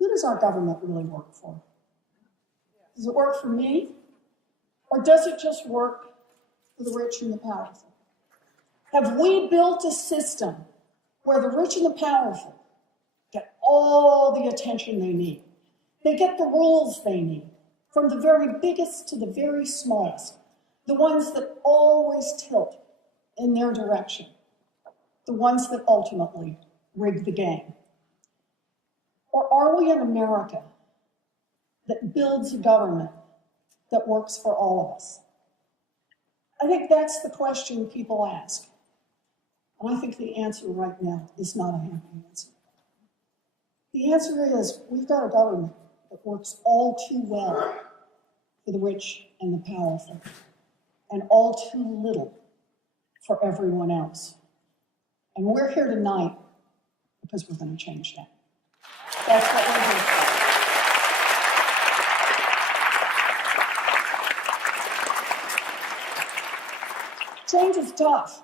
who does our government really work for? Does it work for me? Or does it just work for the rich and the powerful? Have we built a system where the rich and the powerful get all the attention they need? They get the rules they need, from the very biggest to the very smallest, the ones that always tilt in their direction, the ones that ultimately rig the game? Or are we an America that builds a government that works for all of us? I think that's the question people ask. And I think the answer right now is not a happy answer. The answer is we've got a government that works all too well for the rich and the powerful, and all too little for everyone else. And we're here tonight because we're going to change that. That's what we're here for. Change is tough.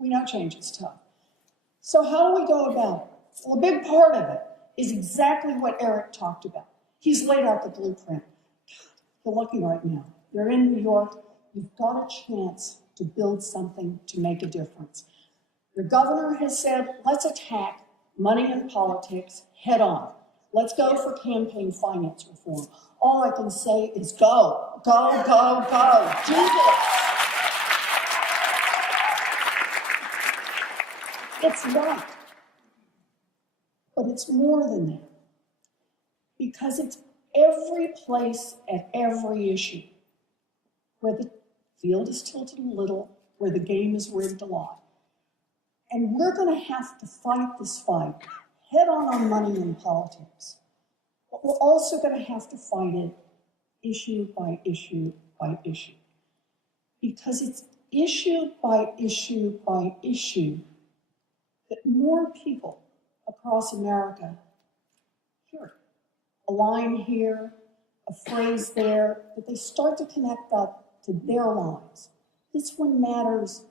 We know change is tough. So how do we go about it? Well, a big part of it is exactly what Eric talked about. He's laid out the blueprint. You're lucky right now. You're in New York. You've got a chance to build something to make a difference. Your governor has said, let's attack money in politics head on. Let's go for campaign finance reform. All I can say is go, go, go, go. Do this. It's right. But it's more than that. Because it's every place at every issue where the field is tilted a little, where the game is rigged a lot. And we're going to have to fight this fight head on money in politics. But we're also going to have to fight it issue by issue by issue. Because it's issue by issue by issue that more people across America hear it. A line here, a phrase there, that they start to connect up to their lives. This one matters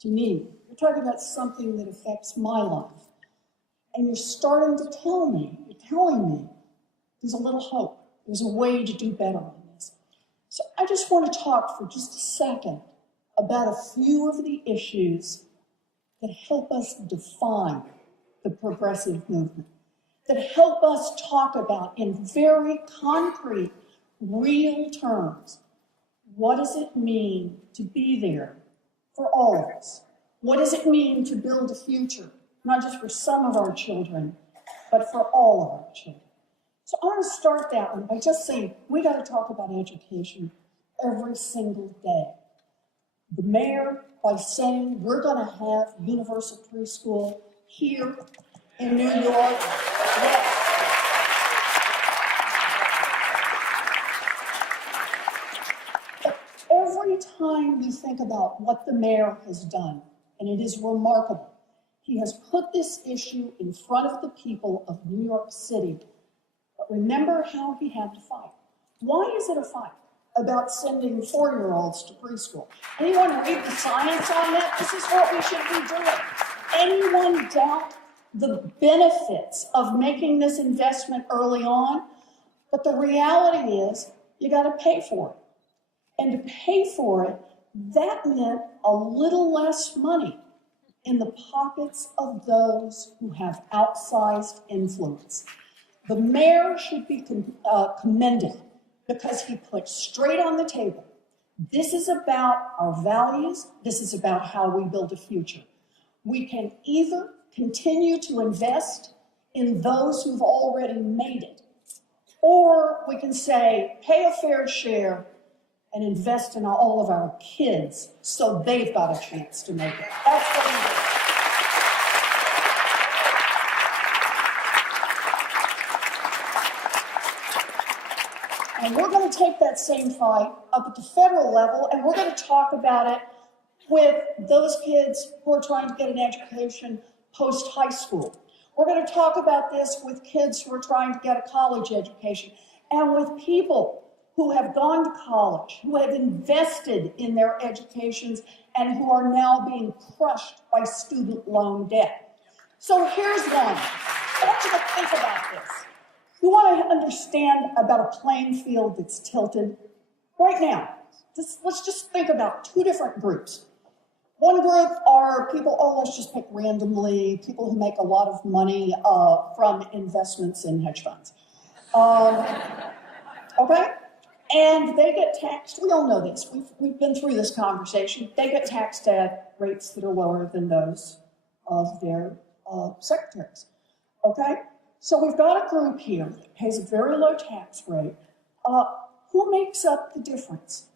to me. You're talking about something that affects my life. And you're starting to tell me, you're telling me, there's a little hope. There's a way to do better on this. So I just want to talk for just a second about a few of the issues that help us define the progressive movement, that help us talk about in very concrete, real terms, what does it mean to be there for all of us? What does it mean to build a future, not just for some of our children, but for all of our children? So I want to start that one by just saying we got to talk about education every single day. The mayor, by saying we're going to have universal preschool here in New York. Yes. But every time you think about what the mayor has done, and it is remarkable, he has put this issue in front of the people of New York City. But remember how he had to fight. Why is it a fight about sending 4-year-olds to preschool? Anyone read the science on that? This is what we should be doing. Anyone doubt the benefits of making this investment early on? But the reality is you got to pay for it. And to pay for it, that meant a little less money in the pockets of those who have outsized influence. The mayor should be commended because he put straight on the table, this is about our values, this is about how we build a future. We can either continue to invest in those who've already made it, or we can say, pay a fair share and invest in all of our kids so they've got a chance to make it. That's what we do. And we're going to take that same fight up at the federal level, and we're going to talk about it with those kids who are trying to get an education post-high school. We're going to talk about this with kids who are trying to get a college education, and with people who have gone to college, who have invested in their educations, and who are now being crushed by student loan debt. So here's one. I want you to think about this. You want understand about a playing field that's tilted? Right now, let's just think about two different groups. One group are people, let's just pick randomly, people who make a lot of money from investments in hedge funds. Okay? And they get taxed, we all know this, we've been through this conversation, they get taxed at rates that are lower than those of their secretaries. Okay? So we've got a group here that pays a very low tax rate. Who makes up the difference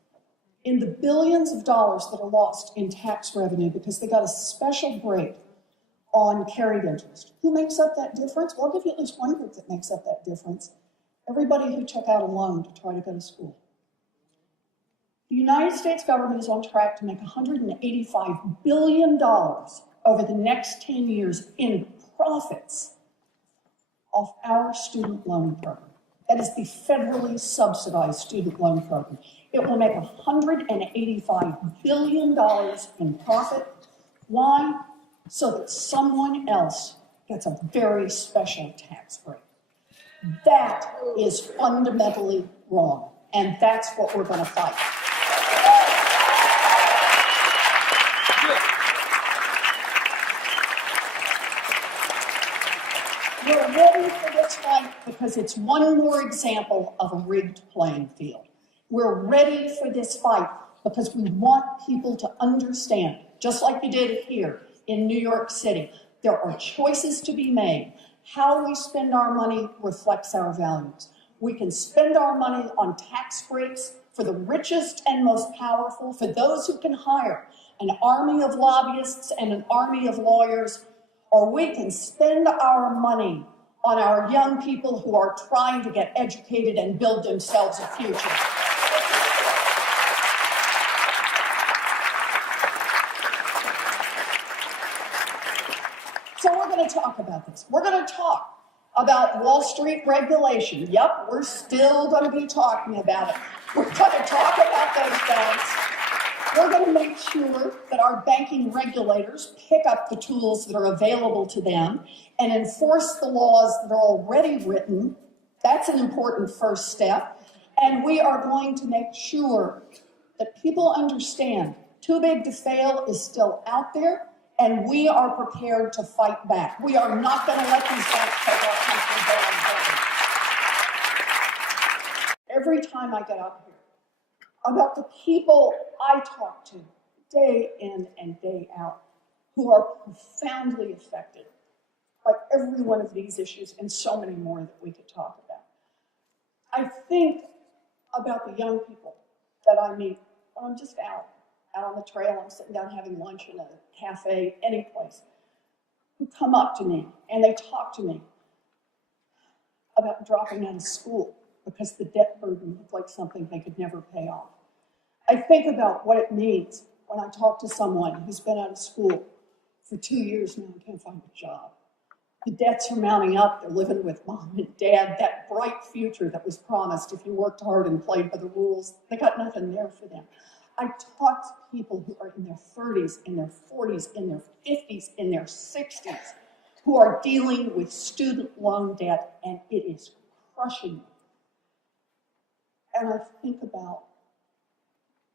in the billions of dollars that are lost in tax revenue because they got a special break on carried interest? Who makes up that difference? Well, I'll give you at least one group that makes up that difference. Everybody who took out a loan to try to go to school. The United States government is on track to make $185 billion over the next 10 years in profits off our student loan program. That is the federally subsidized student loan program. It will make $185 billion in profit. Why? So that someone else gets a very special tax break. That is fundamentally wrong, and that's what we're going to fight. We're ready for this fight because it's one more example of a rigged playing field. We're ready for this fight because we want people to understand, just like you did here in New York City, there are choices to be made. How we spend our money reflects our values. We can spend our money on tax breaks for the richest and most powerful, for those who can hire an army of lobbyists and an army of lawyers, or we can spend our money on our young people who are trying to get educated and build themselves a future. So we're going to talk about this. We're going to talk about Wall Street regulation. Yep, we're still going to be talking about it. We're going to talk about those banks. We're going to make sure that our banking regulators pick up the tools that are available to them and enforce the laws that are already written. That's an important first step. And we are going to make sure that people understand too big to fail is still out there, and we are prepared to fight back. We are not going to let these banks take our country down. Every time I get up here, about the people I talk to day in and day out who are profoundly affected by every one of these issues and so many more that we could talk about. I think about the young people that I meet when I'm just out on the trail, I'm sitting down having lunch in a cafe, any place, who come up to me and they talk to me about dropping out of school because the debt burden looked like something they could never pay off. I think about what it means when I talk to someone who's been out of school for 2 years now and can't find a job. The debts are mounting up, they're living with mom and dad, that bright future that was promised if you worked hard and played by the rules, they got nothing there for them. I talk to people who are in their 30s, in their 40s, in their 50s, in their 60s, who are dealing with student loan debt, and it is crushing them. And I think about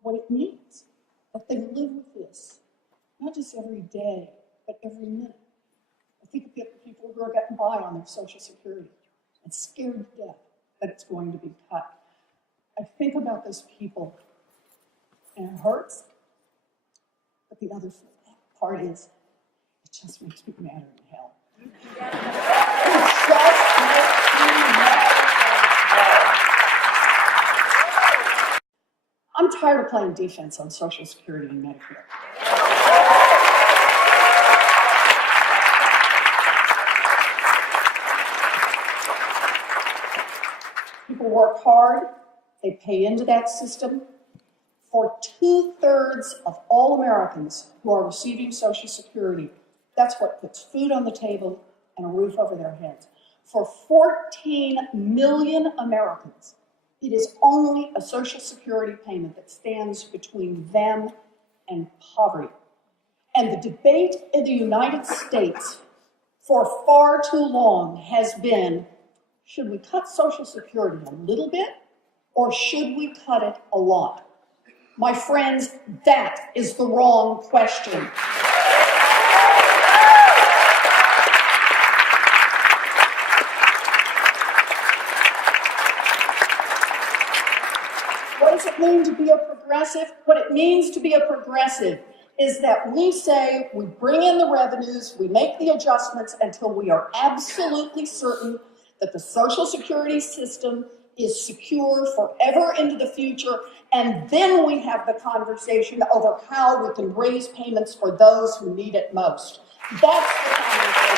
what it means that they live with this, not just every day, but every minute. I think of people who are getting by on their Social Security and scared to death that it's going to be cut. I think about those people, and it hurts, but the other part is, it just makes me madder than hell. It just makes me madder. I'm tired of playing defense on Social Security and Medicare. People work hard, they pay into that system. For 2/3 of all Americans who are receiving Social Security, that's what puts food on the table and a roof over their heads. For 14 million Americans, it is only a Social Security payment that stands between them and poverty. And the debate in the United States for far too long has been, Should we cut Social Security a little bit, or should we cut it a lot? My friends, that is the wrong question. What does it mean to be a progressive? What it means to be a progressive is that we say we bring in the revenues, we make the adjustments until we are absolutely certain that the Social Security system is secure forever into the future, and then we have the conversation over how we can raise payments for those who need it most. That's the conversation.